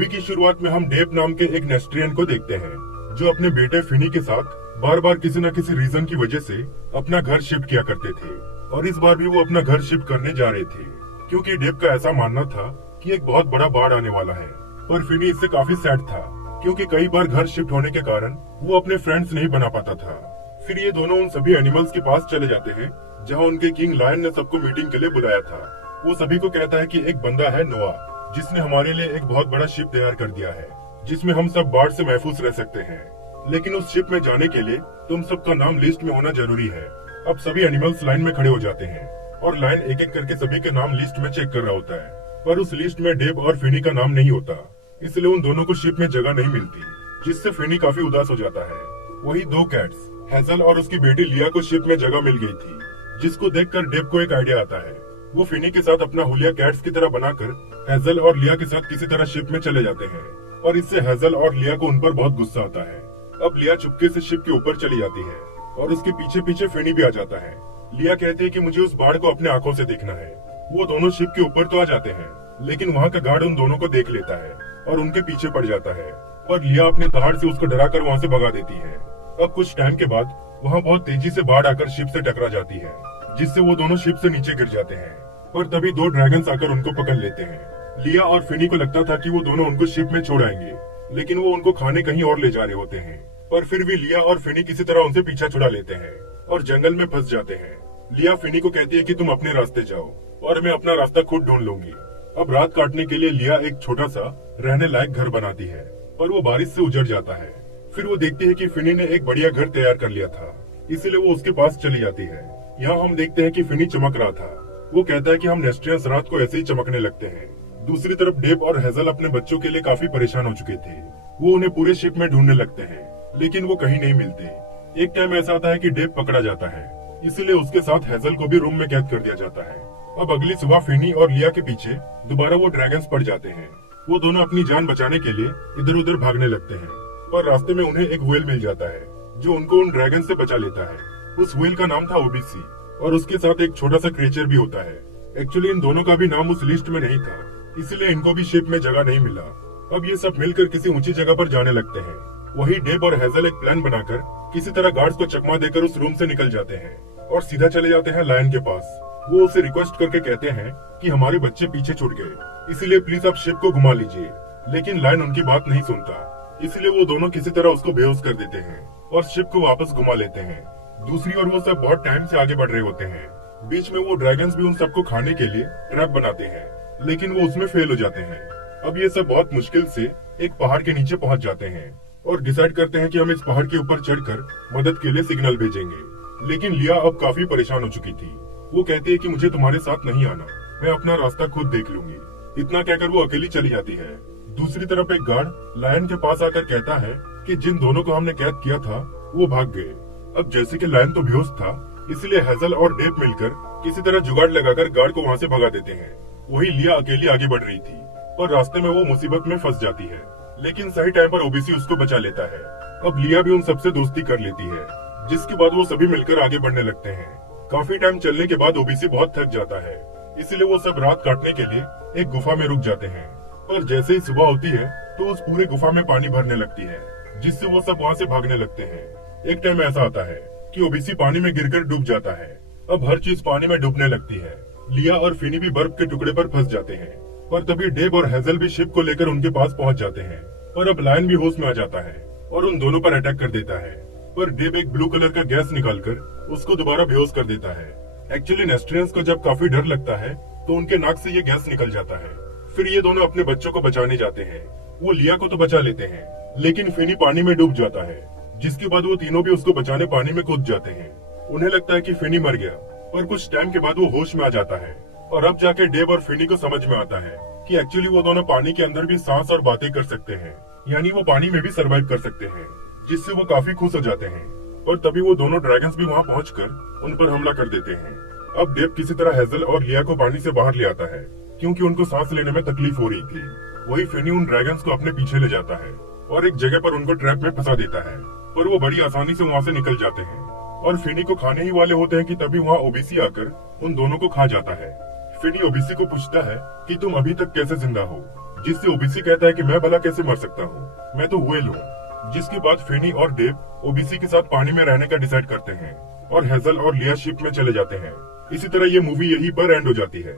Movie की शुरुआत में हम डेव नाम के एक नेस्ट्रियन को देखते हैं जो अपने बेटे फिनी के साथ बार बार किसी न किसी रीजन की वजह से अपना घर शिफ्ट किया करते थे और इस बार भी वो अपना घर शिफ्ट करने जा रहे थे क्योंकि डेव का ऐसा मानना था कि एक बहुत बड़ा बाढ़ आने वाला है। पर फिनी इससे काफी सैड था क्योंकि कई बार घर शिफ्ट होने के कारण वो अपने फ्रेंड्स नहीं बना पाता था। फिर ये दोनों उन सभी एनिमल्स के पास चले जाते हैं जहाँ उनके किंग लायन ने सबको मीटिंग के लिए बुलाया था। वो सभी को कहता है कि एक बंदा है नोआ जिसने हमारे लिए एक बहुत बड़ा शिप तैयार कर दिया है जिसमें हम सब बाढ़ से महफूज रह सकते हैं, लेकिन उस शिप में जाने के लिए तुम सबका नाम लिस्ट में होना जरूरी है। अब सभी एनिमल्स लाइन में खड़े हो जाते हैं और लायन एक एक करके सभी के नाम लिस्ट में चेक कर रहा होता है, पर उस लिस्ट में डेव और फिनी का नाम नहीं होता, इसलिए उन दोनों को शिप में जगह नहीं मिलती, जिससे फिनी काफी उदास हो जाता है। वही दो कैट्स हेजल और उसकी बेटी लिया को शिप में जगह मिल गई थी, जिसको देखकर डेव को एक आइडिया आता है। वो फिनी के साथ अपना हुलिया कैट्स की तरह बनाकर हेजल और लिया के साथ किसी तरह शिप में चले जाते हैं और इससे हेजल और लिया को उन पर बहुत गुस्सा आता है। अब लिया चुपके से शिप के ऊपर चली जाती है और उसके पीछे पीछे फिनी भी आ जाता है। लिया कहती है कि मुझे उस बाढ़ को अपने आंखों से देखना है। वो दोनों शिप के ऊपर तो आ जाते हैं, लेकिन वहाँ का गार्ड उन दोनों को देख लेता है और उनके पीछे पड़ जाता है, पर लिया अपने दहाड़ से उसको डराकर वहाँ से भगा देती है। अब कुछ टाइम के बाद वहाँ बहुत तेजी से बाढ़ आकर शिप से टकरा जाती है, जिससे वो दोनों शिप से नीचे गिर जाते हैं, पर तभी दो ड्रैगन्स आकर उनको पकड़ लेते हैं। लिया और फिनी को लगता था कि वो दोनों उनको शिप में छोड़ आएंगे, लेकिन वो उनको खाने कहीं और ले जा रहे होते हैं, पर फिर भी लिया और फिनी किसी तरह उनसे पीछा छुड़ा लेते हैं और जंगल में फंस जाते हैं। लिया फिनी को कहती है कि तुम अपने रास्ते जाओ और मैं अपना रास्ता खुद ढूंढ लूंगी। अब रात काटने के लिए लिया एक छोटा सा रहने लायक घर बनाती है, पर वो बारिश से उजड़ जाता है। फिर वो देखती है कि फिनी ने एक बढ़िया घर तैयार कर लिया था, इसीलिए वो उसके पास चली जाती है। यहाँ हम देखते हैं कि फिनी चमक रहा था। वो कहता है कि हम नेस्ट्रियंस रात को ऐसे ही चमकने लगते हैं। दूसरी तरफ डेव और हेजल अपने बच्चों के लिए काफी परेशान हो चुके थे। वो उन्हें पूरे शिप में ढूंढने लगते हैं, लेकिन वो कहीं नहीं मिलते। एक टाइम ऐसा आता है कि डेव पकड़ा जाता है, इसीलिए उसके साथ हेजल को भी रूम में कैद कर दिया जाता है। अब अगली सुबह फिनी और लिया के पीछे दोबारा वो ड्रैगन्स पड़ जाते हैं। वो दोनों अपनी जान बचाने के लिए इधर उधर भागने लगते हैं, पर रास्ते में उन्हें एक व्हेल मिल जाता है जो उनको उन ड्रैगन से बचा लेता है। उस व्हेल का नाम था ओबीसी और उसके साथ एक छोटा सा क्रिएचर भी होता है। एक्चुअली इन दोनों का भी नाम उस लिस्ट में नहीं था, इसलिए इनको भी शिप में जगह नहीं मिला। अब ये सब मिलकर किसी ऊंची जगह पर जाने लगते हैं। वही डेव और हेजल एक प्लान बनाकर किसी तरह गार्ड्स को चकमा देकर उस रूम से निकल जाते हैं और सीधा चले जाते हैं लायन के पास। वो उसे रिक्वेस्ट करके कहते हैं कि हमारे बच्चे पीछे छूट गए, इसलिए प्लीज आप शिप को घुमा लीजिए, लेकिन लायन उनकी बात नहीं सुनता, इसलिए वो दोनों किसी तरह उसको बेहोश कर देते हैं और शिप को वापस घुमा लेते हैं। दूसरी ओर वो सब बहुत टाइम से आगे बढ़ रहे होते हैं। बीच में वो ड्रैगन्स भी उन सबको खाने के लिए ट्रैप बनाते हैं, लेकिन वो उसमें फेल हो जाते हैं। अब ये सब बहुत मुश्किल से एक पहाड़ के नीचे पहुंच जाते हैं और डिसाइड करते हैं कि हम इस पहाड़ के ऊपर चढ़कर मदद के लिए सिग्नल भेजेंगे। लेकिन लिया अब काफी परेशान हो चुकी थी। वो कहती है कि मुझे तुम्हारे साथ नहीं आना, मैं अपना रास्ता खुद देख लूंगी। इतना कहकर वो अकेली चली जाती है। दूसरी तरफ एक गार्ड लायन के पास आकर कहता है कि जिन दोनों को हमने कैद किया था वो भाग गए। अब जैसे कि लायन तो बेहोश था, इसलिए हेजल और डेव मिलकर किसी तरह जुगाड़ लगाकर गार्ड को वहाँ से भगा देते हैं। वही लिया अकेली आगे बढ़ रही थी, पर रास्ते में वो मुसीबत में फंस जाती है, लेकिन सही टाइम पर ओबीसी उसको बचा लेता है। अब लिया भी उन सबसे दोस्ती कर लेती है, जिसके बाद वो सभी मिलकर आगे बढ़ने लगते हैं। काफी टाइम चलने के बाद ओबीसी बहुत थक जाता है, इसलिए वो सब रात काटने के लिए एक गुफा में रुक जाते हैं। पर जैसे ही सुबह होती है तो उस पूरे गुफा में पानी भरने लगती है, जिससे वो सब वहाँ से भागने लगते हैं। एक टाइम ऐसा आता है कि ओबीसी पानी में गिरकर डूब जाता है। अब हर चीज पानी में डूबने लगती है। लिया और फिनी भी बर्फ के टुकड़े पर फंस जाते हैं, पर तभी डेव और हेजल भी शिप को लेकर उनके पास पहुंच जाते हैं। पर अब लायन भी होश में आ जाता है और उन दोनों पर अटैक कर देता है, पर डेव एक ब्लू कलर का गैस निकालकर उसको दोबारा बेहोश कर देता है। एक्चुअली नेस्ट्रियंस को जब काफी डर लगता है तो उनके नाक से ये गैस निकल जाता है। फिर ये दोनों अपने बच्चों को बचाने जाते हैं। वो लिया को तो बचा लेते हैं, लेकिन फिनी पानी में डूब जाता है, जिसके बाद वो तीनों भी उसको बचाने पानी में कूद जाते हैं। उन्हें लगता है कि फिनी मर गया, पर कुछ टाइम के बाद वो होश में आ जाता है और अब जाके डेव और फिनी को समझ में आता है कि एक्चुअली वो दोनों पानी के अंदर भी सांस और बातें कर सकते हैं, यानी वो पानी में भी सरवाइव कर सकते हैं, जिससे वो काफी खुश हो जाते हैं। और तभी वो दोनों ड्रैगन्स भी वहाँ पहुंचकर उन पर हमला कर देते हैं। अब डेव किसी तरह हेजल और लिया को पानी से बाहर ले आता है, क्योंकि उनको सांस लेने में तकलीफ हो रही थी। वही फिनी उन ड्रैगन्स को अपने पीछे ले जाता है और एक जगह पर उनको ट्रैप में फंसा देता है, पर वो बड़ी आसानी से वहाँ से निकल जाते हैं और फिनी को खाने ही वाले होते हैं कि तभी वहाँ ओबीसी आकर उन दोनों को खा जाता है। फिनी ओबीसी को पूछता है कि तुम अभी तक कैसे जिंदा हो, जिससे ओबीसी कहता है कि मैं भला कैसे मर सकता हूँ, मैं तो व्हेल हूँ। जिसके बाद फिनी और डेव ओबीसी के साथ पानी में रहने का डिसाइड करते हैं और हेजल और लिया शिप में चले जाते हैं। इसी तरह ये मूवी यहीं पर एंड हो जाती है।